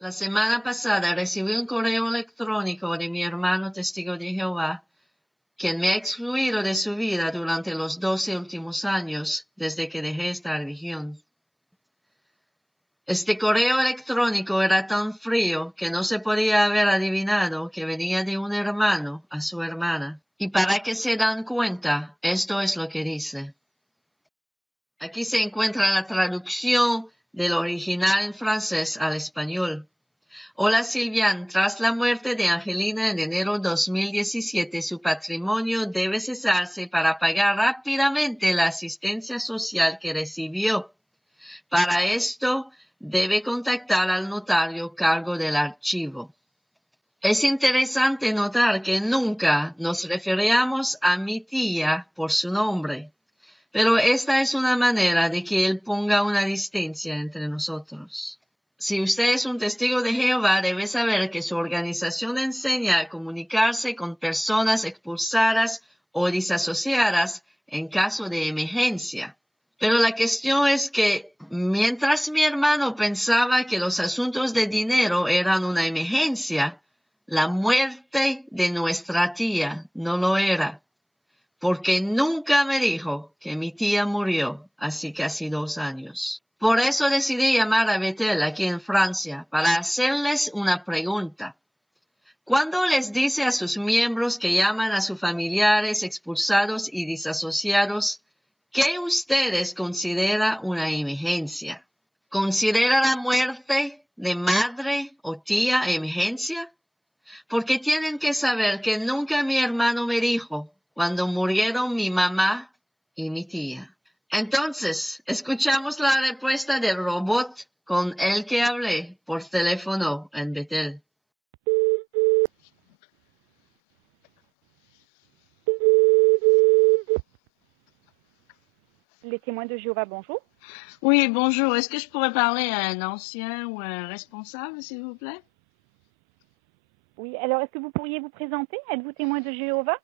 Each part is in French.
La semana pasada recibí un correo electrónico de mi hermano testigo de Jehová, quien me ha excluido de su vida durante los 12 últimos años desde que dejé esta religión. Este correo electrónico era tan frío que no se podía haber adivinado que venía de un hermano a su hermana. Y para que se dan cuenta, esto es lo que dice. Aquí se encuentra la traducción del original en francés al español. Hola Silvian, tras la muerte de Angelina en enero 2017, su patrimonio debe cesarse para pagar rápidamente la asistencia social que recibió. Para esto, debe contactar al notario cargo del archivo. Es interesante notar que nunca nos referíamos a mi tía por su nombre, pero esta es una manera de que él ponga una distancia entre nosotros. Si usted es un testigo de Jehová, debe saber que su organización enseña a comunicarse con personas expulsadas o disasociadas en caso de emergencia. Pero la cuestión es que mientras mi hermano pensaba que los asuntos de dinero eran una emergencia, la muerte de nuestra tía no lo era, porque nunca me dijo que mi tía murió hace casi 2 años. Por eso decidí llamar a Bethel aquí en Francia para hacerles una pregunta. ¿Cuándo les dice a sus miembros que llaman a sus familiares expulsados y disasociados, ¿qué ustedes consideran una emergencia? ¿Considera la muerte de madre o tía emergencia? Porque tienen que saber que nunca mi hermano me dijo cuando murieron mi mamá y mi tía. Entonces, escuchamos la respuesta del robot con el que hablé por teléfono en Bethel. Les témoins de Jéhovah, bonjour. Oui, bonjour. Est-ce que je pourrais parler à un ancien ou un responsable, s'il vous plaît? Oui, alors est-ce que vous pourriez vous présenter? Êtes-vous témoin de Jéhovah?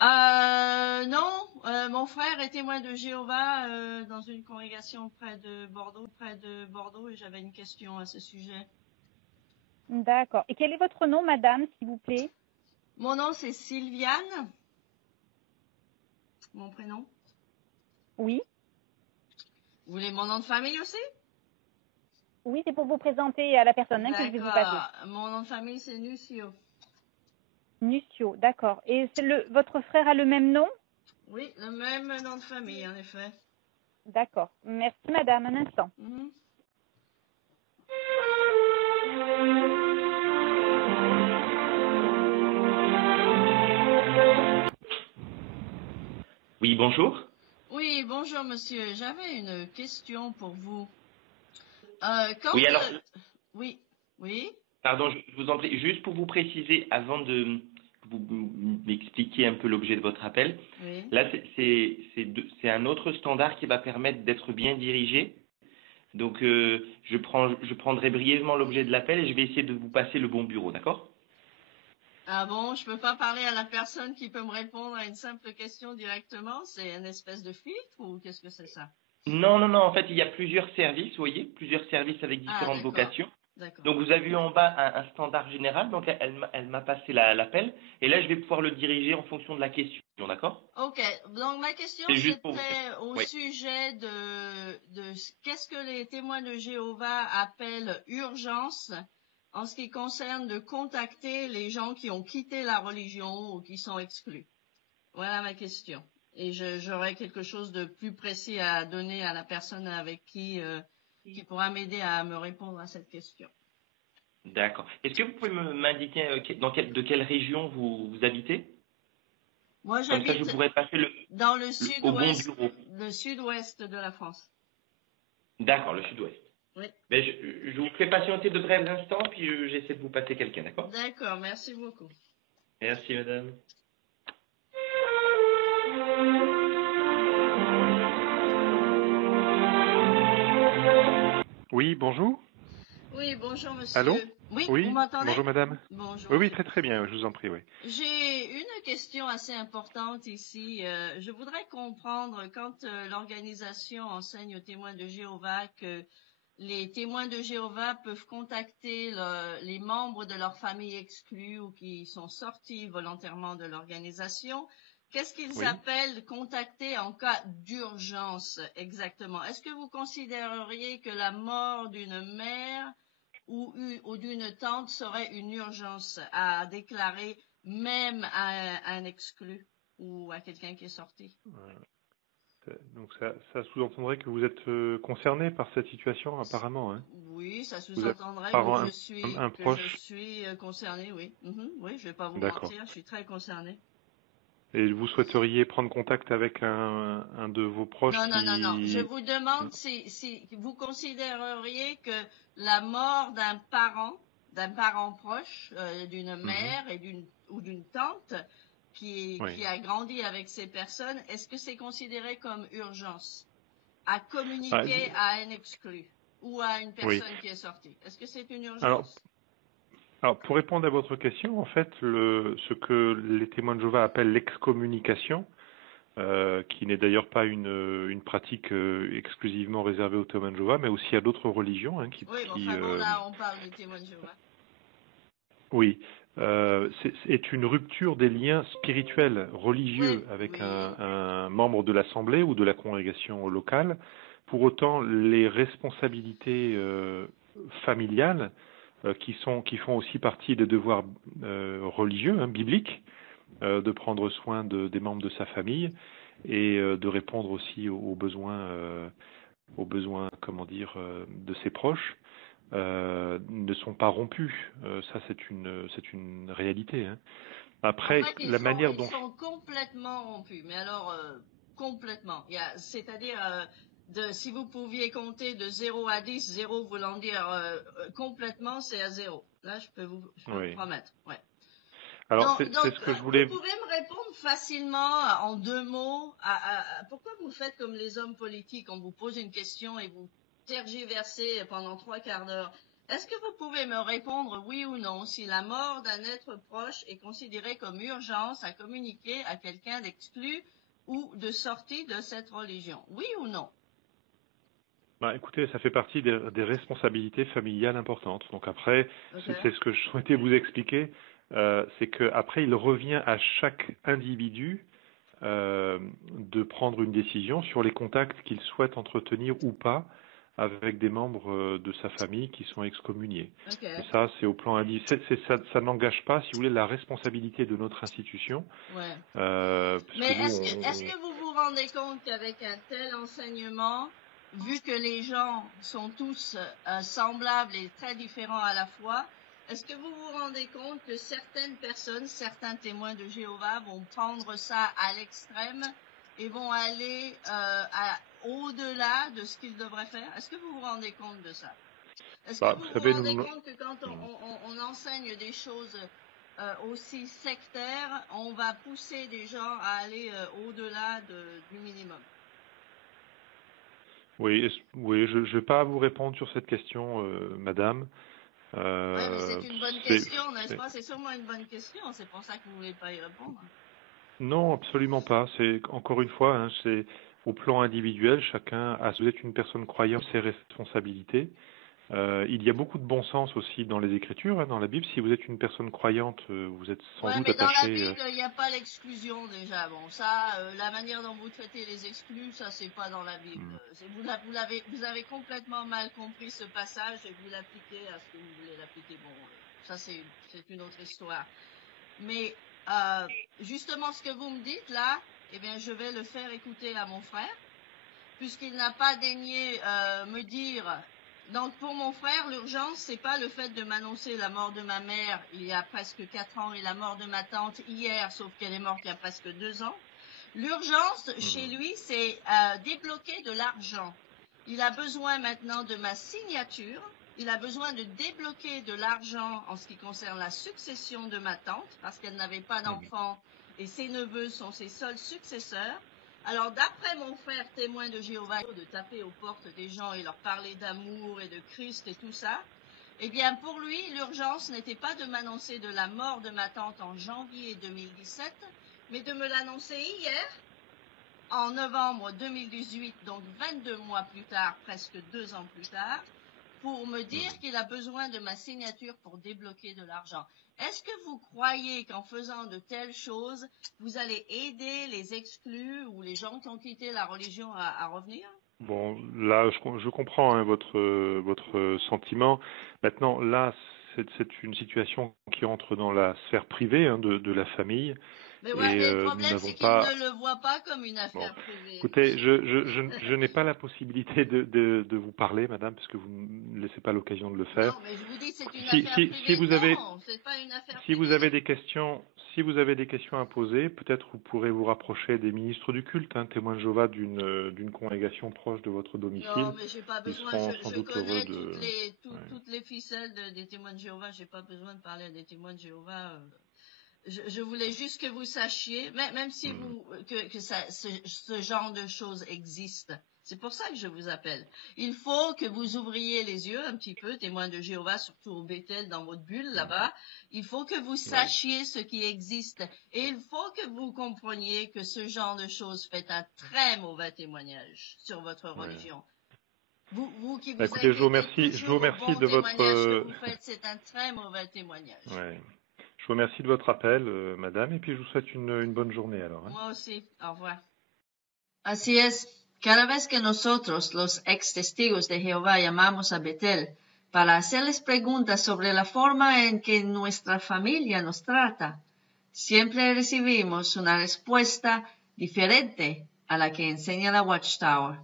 Non, mon frère est témoin de Jéhovah dans une congrégation près de Bordeaux, et j'avais une question à ce sujet. D'accord. Et quel est votre nom, madame, s'il vous plaît? Mon nom, c'est Sylviane. Mon prénom. Oui. Vous voulez mon nom de famille aussi? Oui, c'est pour vous présenter à la personne que je vais vous passer. D'accord. Mon nom de famille, c'est Nucio. Nucio, d'accord. Et votre frère a le même nom? Oui, le même nom de famille, en effet. D'accord. Merci, madame. Un instant. Oui, bonjour. Oui, bonjour, monsieur. J'avais une question pour vous. Oui, alors, Oui, oui. pardon, je vous en prie, juste pour vous préciser, avant de vous m'expliquer un peu l'objet de votre appel, Oui. là, c'est un autre standard qui va permettre d'être bien dirigé. Donc, je prendrai brièvement l'objet de l'appel et je vais essayer de vous passer le bon bureau, d'accord? Ah bon, je peux pas parler à la personne qui peut me répondre à une simple question directement? C'est une espèce de filtre ou qu'est-ce que c'est ça? Non, non, non, en fait, il y a plusieurs services, vous voyez, plusieurs services avec différentes vocations. D'accord. Donc, vous avez vu en bas un standard général, donc elle m'a passé l'appel, et là, je vais pouvoir le diriger en fonction de la question, d'accord? Ok, donc ma question c'était au sujet de qu'est-ce que les témoins de Jéhovah appellent urgence en ce qui concerne de contacter les gens qui ont quitté la religion ou qui sont exclus. Voilà ma question. Et j'aurai quelque chose de plus précis à donner à la personne avec qui pourra m'aider à me répondre à cette question. D'accord. Est-ce que vous pouvez m'indiquer de quelle région vous habitez? Moi, Comme ça, je pourrais passer dans le au bon bureau. Le sud-ouest de la France. D'accord, le sud-ouest. Oui. Mais je vous fais patienter de brefs instants, puis j'essaie de vous passer quelqu'un, d'accord? D'accord, merci beaucoup. Merci, madame. Oui, bonjour. Oui, bonjour monsieur. Allô? Oui, Oui, vous m'entendez? bonjour madame. Bonjour. Oui, très très bien, je vous en prie, oui. J'ai une question assez importante ici. Je voudrais comprendre quand l'organisation enseigne aux témoins de Jéhovah que les témoins de Jéhovah peuvent contacter les membres de leur famille exclus ou qui sont sortis volontairement de l'organisation. Qu'est-ce qu'ils Oui. appellent contacter en cas d'urgence exactement? Est-ce que vous considéreriez que la mort d'une mère ou d'une tante serait une urgence à déclarer même à un exclu ou à quelqu'un qui est sorti? Donc ça sous-entendrait que vous êtes concerné par cette situation, apparemment. Hein. Oui, ça Vous êtes sous-entendrait parent, que un que je proche. suis concernée, oui. Oui, je vais pas vous D'accord. mentir, je suis très concernée. Et vous souhaiteriez prendre contact avec un de vos proches Non. Je qui... vous demande si vous considéreriez que la mort d'un parent proche, d'une mère ou d'une tante qui Oui. a grandi avec ces personnes, est-ce que c'est considéré comme urgence à Bah, communiquer à un exclu ou à une oui. personne qui est sortie? Est-ce que c'est une Alors, urgence? pour répondre à votre question, en fait, ce que les témoins de Jéhovah appellent l'excommunication, qui n'est d'ailleurs pas une pratique exclusivement réservée aux témoins de Jéhovah, mais aussi à d'autres religions. Hein, Oui, mais enfin bon, là, on parle de témoins de Jéhovah. Oui, c'est une rupture des liens spirituels, religieux Oui, avec oui. un membre de l'assemblée ou de la congrégation locale. Pour autant, les responsabilités familiales qui font aussi partie des devoirs religieux, hein, bibliques, de prendre soin des membres de sa famille et de répondre aussi aux besoins, comment dire, de ses proches. Ne sont pas rompus. Ça, c'est une réalité. Hein. Après, En fait, la manière ils dont... sont complètement rompus. Mais alors, complètement. C'est-à-dire, si vous pouviez compter de 0 à 10, 0 voulant dire complètement, c'est à 0. Là, je peux vous Oui. promettre. Ouais. Alors, Donc, c'est ce que je voulais... vous pouvez me répondre facilement en 2 mots pourquoi vous faites comme les hommes politiques, on vous pose une question et vous tergiversez pendant 3 quarts d'heure. Est-ce que vous pouvez me répondre oui ou non si la mort d'un être proche est considérée comme urgence à communiquer à quelqu'un d'exclu ou de sorti de cette religion? Oui ou non? Écoutez, ça fait partie des responsabilités familiales importantes. Donc après, Okay. c'est ce que je souhaitais vous expliquer, c'est que après, il revient à chaque individu de prendre une décision sur les contacts qu'il souhaite entretenir ou pas avec des membres de sa famille qui sont excommuniés. Okay. Et ça, c'est au plan individuel. Ça n'engage pas, si vous voulez, la responsabilité de notre institution. Ouais. Mais est-ce que vous vous rendez compte qu'avec un tel enseignement, vu que les gens sont tous semblables et très différents à la fois, est-ce que vous vous rendez compte que certaines personnes, certains témoins de Jéhovah vont prendre ça à l'extrême et vont aller au-delà de ce qu'ils devraient faire? Est-ce que vous vous rendez compte de ça? Est-ce que vous vous rendez compte que quand on enseigne des choses aussi sectaires, on va pousser des gens à aller au-delà du minimum? Oui, je ne vais pas vous répondre sur cette question, madame. Oui, mais c'est une bonne question, n'est-ce pas? C'est sûrement une bonne question, c'est pour ça que vous ne voulez pas y répondre. Non, absolument pas. C'est encore une fois, hein, c'est au plan individuel, chacun a, si vous êtes une personne croyante, ses responsabilités. Il y a beaucoup de bon sens aussi dans les Écritures, hein, dans la Bible. Si vous êtes une personne croyante, vous êtes sans doute mais dans la attaché. Bible, il n'y a pas l'exclusion déjà. Bon, ça, la manière dont vous traitez les exclus, ça, c'est pas dans la Bible. Vous avez complètement mal compris ce passage et vous l'appliquez à ce que vous voulez l'appliquer. Bon, ça, c'est une autre histoire. Mais justement, ce que vous me dites là, eh bien, je vais le faire écouter à mon frère, puisqu'il n'a pas daigné me dire. Donc pour mon frère, l'urgence, c'est pas le fait de m'annoncer la mort de ma mère il y a presque 4 ans et la mort de ma tante hier, sauf qu'elle est morte il y a presque 2 ans. L'urgence chez lui, c'est débloquer de l'argent. Il a besoin maintenant de ma signature. Il a besoin de débloquer de l'argent en ce qui concerne la succession de ma tante, parce qu'elle n'avait pas d'enfant et ses neveux sont ses seuls successeurs. Alors, d'après mon frère témoin de Jéhovah, de taper aux portes des gens et leur parler d'amour et de Christ et tout ça, eh bien, pour lui, l'urgence n'était pas de m'annoncer de la mort de ma tante en janvier 2017, mais de me l'annoncer hier, en novembre 2018, donc 22 mois plus tard, presque 2 ans plus tard, pour me dire qu'il a besoin de ma signature pour débloquer de l'argent. Est-ce que vous croyez qu'en faisant de telles choses, vous allez aider les exclus ou les gens qui ont quitté la religion à revenir? Bon, là, je comprends hein, votre sentiment. Maintenant, là, c'est une situation qui entre dans la sphère privée hein, de la famille. Mais ouais, et mais le nous problème, n'avons c'est qu'il pas. ne le voit pas comme une Bon, affaire privée. écoutez, je n'ai pas la possibilité de vous parler, madame, parce que vous ne me laissez pas l'occasion de le faire. Non, mais je vous dis, c'est une Si, affaire si, privée. si vous avez, Non, c'est pas une affaire si vous privée. avez des questions, si vous avez des questions à poser, peut-être vous pourrez vous rapprocher des ministres du culte, hein, témoins de Jéhovah d'une congrégation proche de votre domicile. Non, mais j'ai pas Ils besoin. seront sans Je doute connais heureux de. toutes les ficelles des témoins de Jéhovah. J'ai pas besoin de parler à des témoins de Jéhovah. Je voulais juste que vous sachiez, même si ce genre de choses existe. C'est pour ça que je vous appelle. Il faut que vous ouvriez les yeux un petit peu, témoins de Jéhovah, surtout au Bethel, dans votre bulle là-bas. Il faut que vous sachiez ce qui existe. Et il faut que vous compreniez que ce genre de choses fait un très mauvais témoignage sur votre religion. Vous qui vous Écoutez, je vous remercie de votre. Que vous faites, c'est un très mauvais témoignage. Ouais. Je vous remercie de votre appel, madame, et puis je vous souhaite une bonne journée alors. Hein. Moi aussi. Au revoir. Así es. Cada vez que nosotros, los ex testigos de Jehová, llamamos a Betel para hacerles preguntas sobre la forma en que nuestra familia nos trata, siempre recibimos una respuesta diferente a la que enseña la Watchtower.